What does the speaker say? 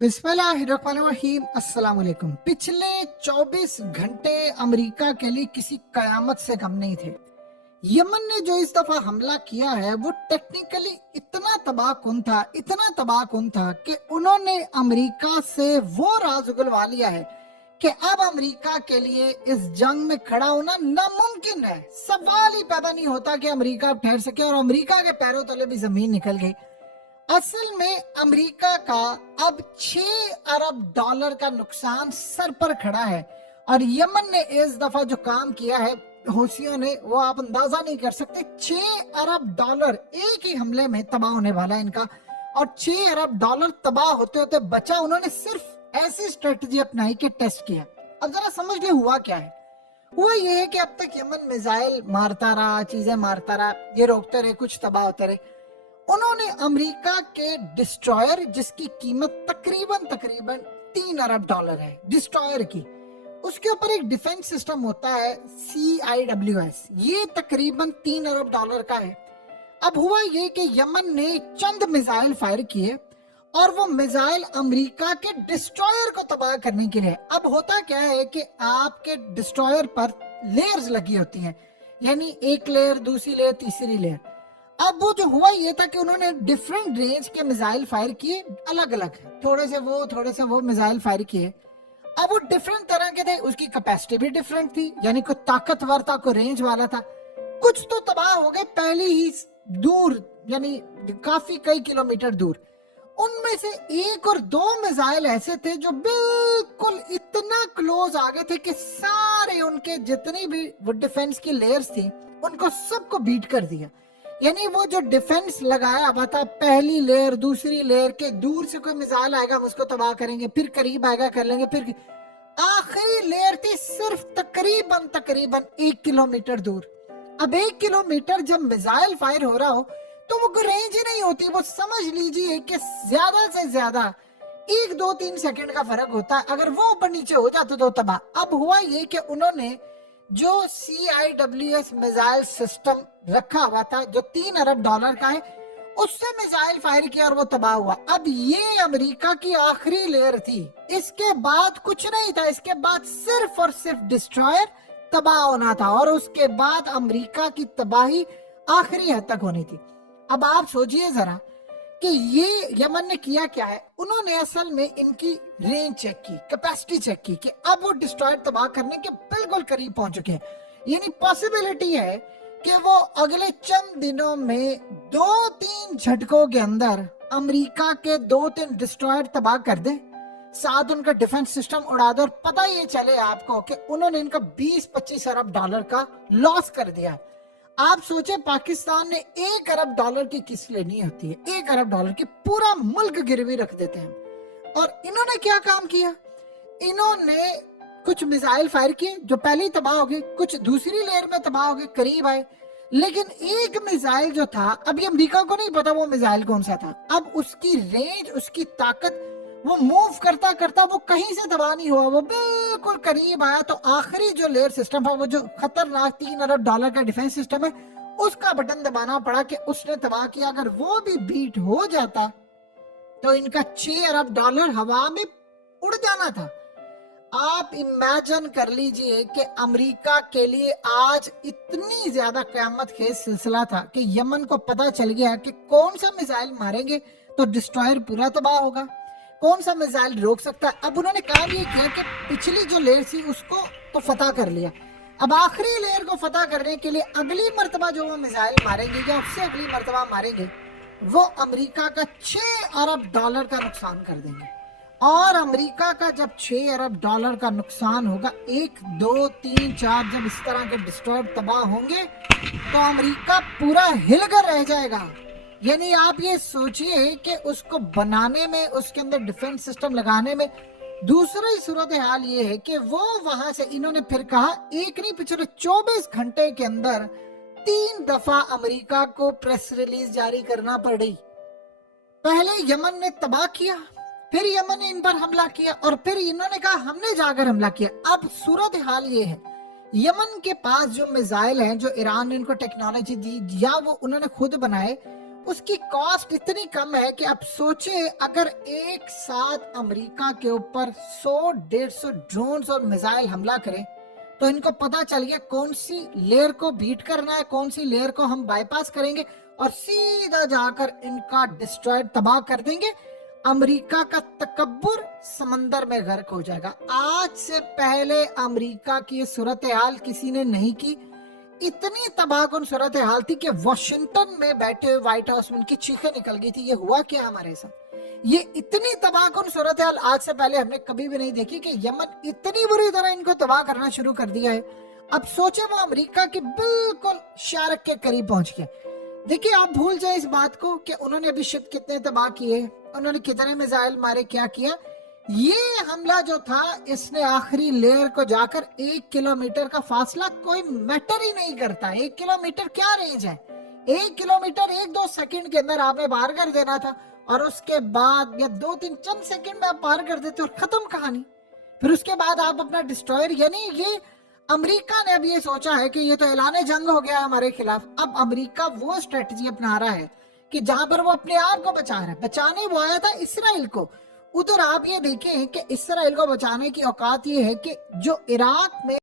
बिस्मिल्लाहिर्रहमानिर्रहीम। अस्सलाम वालेकुम। पिछले 24 घंटे अमेरिका के लिए किसी कयामत से कम नहीं थे। यमन ने जो इस दफा हमला किया है वो टेक्निकली इतना तबाहकुन था कि उन्होंने अमेरिका से वो राज उगलवा लिया है कि अब अमेरिका के लिए इस जंग में खड़ा होना नामुमकिन है। सवाल ही पैदा नहीं होता कि अमेरिका ठहर सके, और अमेरिका के पैरों तले भी जमीन निकल गई। असल में अमेरिका का अब 6 अरब डॉलर का नुकसान सर पर खड़ा है, और यमन ने इस दफा जो काम किया है हौसियों ने, वो आप अंदाजा नहीं कर सकते। 6 अरब डॉलर एक ही हमले में तबाह होने वाला है इनका, और 6 अरब डॉलर तबाह होते होते बचा उन्होंने सिर्फ ऐसी स्ट्रेटजी अपनाई कि टेस्ट किया। अब जरा समझ ले हुआ क्या है। हुआ ये है कि अब तक यमन मिसाइल मारता रहा, चीजें मारता रहा, ये रोकते रहे, कुछ तबाह होते रहे। उन्होंने अमेरिका के डिस्ट्रॉयर, जिसकी कीमत तकरीबन 3 अरब डॉलर है डिस्ट्रॉयर की, उसके ऊपर एक डिफेंस सिस्टम होता है CIWS, ये तकरीबन 3 अरब डॉलर का है। अब हुआ ये कि यमन ने चंद मिसाइल फायर किए, और वो मिसाइल अमेरिका के डिस्ट्रॉयर को तबाह करने के लिए। अब होता क्या है कि आपके डिस्ट्रॉयर पर लेयर्स लगी होती हैं, यानी एक लेयर, दूसरी लेयर, तीसरी लेयर। अब वो जो हुआ ये था कि उन्होंने डिफरेंट रेंज के मिसाइल फायर किए, अलग अलग, थोड़े से वो मिसाइल फायर किए। अब वो डिफरेंट तरह के थे, उसकी कैपेसिटी भी डिफरेंट थी, यानी कोई ताकतवर था, कोई रेंज वाला था। कुछ तो तबाह हो गए पहले ही दूर, यानी काफी कई किलोमीटर दूर। उनमें से एक और दो मिसाइल ऐसे थे जो बिल्कुल इतना क्लोज आ गए थे कि सारे उनके जितनी भी वो डिफेंस की लेयर्स थी उनको सबको बीट कर दिया। यानी वो जो डिफेंस लगाया हुआ था, पहली लेयर, दूसरी लेयर के, दूर से कोई मिसाइल आएगा हम उसको तबाह करेंगे, फिर करीब आएगा कर लेंगे, फिर आखिरी लेयर थी सिर्फ तकरीबन 1 किलोमीटर दूर। अब 1 किलोमीटर जब मिसाइल फायर हो रहा हो तो वो रेंज ही नहीं होती। वो समझ लीजिए कि ज्यादा से ज्यादा 1-2-3 सेकंड का फर्क होता है, अगर वो ऊपर नीचे हो जाता तो तबाह। अब हुआ ये कि उन्होंने जो CIWS मिसाइल सिस्टम रखा हुआ था, जो 3 अरब डॉलर का है, उससे मिसाइल फायर किया और वो तबाह हुआ। अब ये अमेरिका की आखिरी लेयर थी, इसके बाद कुछ नहीं था। इसके बाद सिर्फ और सिर्फ डिस्ट्रॉयर तबाह होना था, और उसके बाद अमेरिका की तबाही आखिरी हद तक होनी थी। अब आप सोचिए जरा कि ये यमन ने किया क्या है। उन्होंने असल में इनकी रेंज चेक की, कैपेसिटी चेक की कि अब वो डिस्ट्रॉयर तबाह करने के बिल्कुल करीब पहुंच चुके हैं। यानी पॉसिबिलिटी है कि वो अगले चंद दिनों में 2-3 झटकों के अंदर अमेरिका के 2-3 डिस्ट्रॉयर तबाह कर दे, साथ उनका डिफेंस सिस्टम उड़ा दे, और पता ये चले आपको कि उन्होंने इनका 20-25 अरब डॉलर का लॉस कर दिया। आप सोचे पाकिस्तान ने 1 अरब डॉलर की किस्त लेनी होती है, 1 अरब डॉलर की, पूरा मुल्क गिरवी रख देते हैं। और इन्होंने क्या काम किया, इन्होंने कुछ मिसाइल फायर किए जो पहले ही तबाह हो गए, कुछ दूसरी लेयर में तबाह हो गए, करीब आए। लेकिन एक मिसाइल जो था, अभी अमेरिका को नहीं पता वो मिसाइल कौन सा था। अब उसकी रेंज, उसकी ताकत, वो मूव करता करता वो कहीं से तबाह नहीं हुआ, वो बिल्कुल करीब आया। तो आखिरी जो लेयर सिस्टम था, वो जो खतरनाक 3 अरब डॉलर का डिफेंस सिस्टम है, उसका बटन दबाना पड़ा कि उसने तबाह किया। अगर वो भी बीट हो जाता तो इनका 6 अरब डॉलर हवा में उड़ जाना था। आप इमेजिन कर लीजिए कि अमेरिका के लिए आज इतनी ज्यादा क़यामत खेज सिलसिला था कि यमन को पता चल गया कि कौन सा मिसाइल मारेंगे तो डिस्ट्रॉयर पूरा तबाह होगा, कौन सा मिसाइल रोक सकता है। अब उन्होंने काम ये किया कि पिछली जो लेयर थी उसको तो फतह कर लिया। अब आखिरी लेयर को फतह करने के लिए अगली मर्तबा जो वो मिसाइल मारेंगे या उससे अगली मर्तबा मारेंगे, वो अमेरिका का 6 अरब डॉलर का नुकसान कर देंगे। और अमेरिका का जब 6 अरब डॉलर का नुकसान होगा, 1, 2, 3, 4 जब इस तरह के डिस्ट्रॉयर तबाह होंगे तो अमेरिका पूरा हिलकर रह जाएगा। यानी आप ये सोचिए कि उसको बनाने में, उसके अंदर डिफेंस सिस्टम लगाने में, दूसरी सूरत हाल ये है कि वो वहां से, इन्होंने फिर कहा, एक नहीं पिछले 24 घंटे के अंदर 3 दफा अमेरिका को प्रेस रिलीज जारी करना पड़ी। पहले यमन ने तबाह किया, फिर यमन ने इन पर हमला किया, और फिर इन्होंने कहा हमने जाकर हमला किया। अब सूरत हाल ये है, यमन के पास जो मिसाइल हैं, जो ईरान ने इनको टेक्नोलॉजी दी या वो उन्होंने खुद बनाए, اس کی کاسٹ اتنی کم ہے کہ اب سوچے اگر ایک ساتھ امریکہ کے اوپر 100-150 ڈرونز اور میزائل حملہ کریں تو ان کو پتا چل گیا کون سی لیئر کو بیٹ کرنا ہے، کون سی لیئر کو ہم بائی پاس کریں گے اور سیدھا جا کر ان کا ڈسٹرائڈ تباہ کر دیں گے، امریکہ کا تکبر سمندر میں غرق ہو جائے گا۔ آج سے پہلے امریکہ کی صورتحال کسی نے نہیں کی، اتنی تباہ کن صورتحال تھی کہ واشنگٹن میں بیٹھے ہوئے وائٹ ہاؤس میں ان کی چیخیں نکل گئی تھی، یہ ہوا کیا ہمارے ساتھ؟ یہ اتنی تباہ کن صورتحال آج سے پہلے ہم نے کبھی بھی نہیں دیکھی کہ یمن اتنی بری طرح ان کو تباہ کرنا شروع کر دیا ہے۔ اب سوچے وہ امریکہ کی بالکل شارک کے قریب پہنچ گیا۔ دیکھیں آپ بھول جائیں اس بات کو کہ انہوں نے ابھی شپ کتنے تباہ کیے، انہوں نے کتنے میزائل مارے، کیا کیا۔ یہ حملہ جو تھا اس نے آخری لیئر کو جا کر 1 کلومیٹر کا فاصلہ کوئی میٹر ہی نہیں کرتا۔ 1 کلومیٹر کیا رینج ہے؟ 1 کلومیٹر 1-2 سیکنڈ کے اندر آپ نے پار کر دینا تھا، اور اس کے بعد یا 2-3 چند سیکنڈ میں آپ پار کر دیتے اور ختم کہانی۔ پھر اس کے بعد آپ اپنا ڈسٹرائر، یعنی یہ امریکہ نے اب یہ سوچا ہے کہ یہ تو اعلان جنگ ہو گیا ہمارے خلاف۔ اب امریکہ وہ اسٹریٹجی اپنا رہا ہے کہ جہاں پر وہ اپنے آپ کو بچا رہا ہے، بچانے وہ آیا تھا اسرائیل کو۔ ادھر آپ یہ دیکھیں کہ اسرائیل کو بچانے کی اوقات یہ ہے کہ جو عراق میں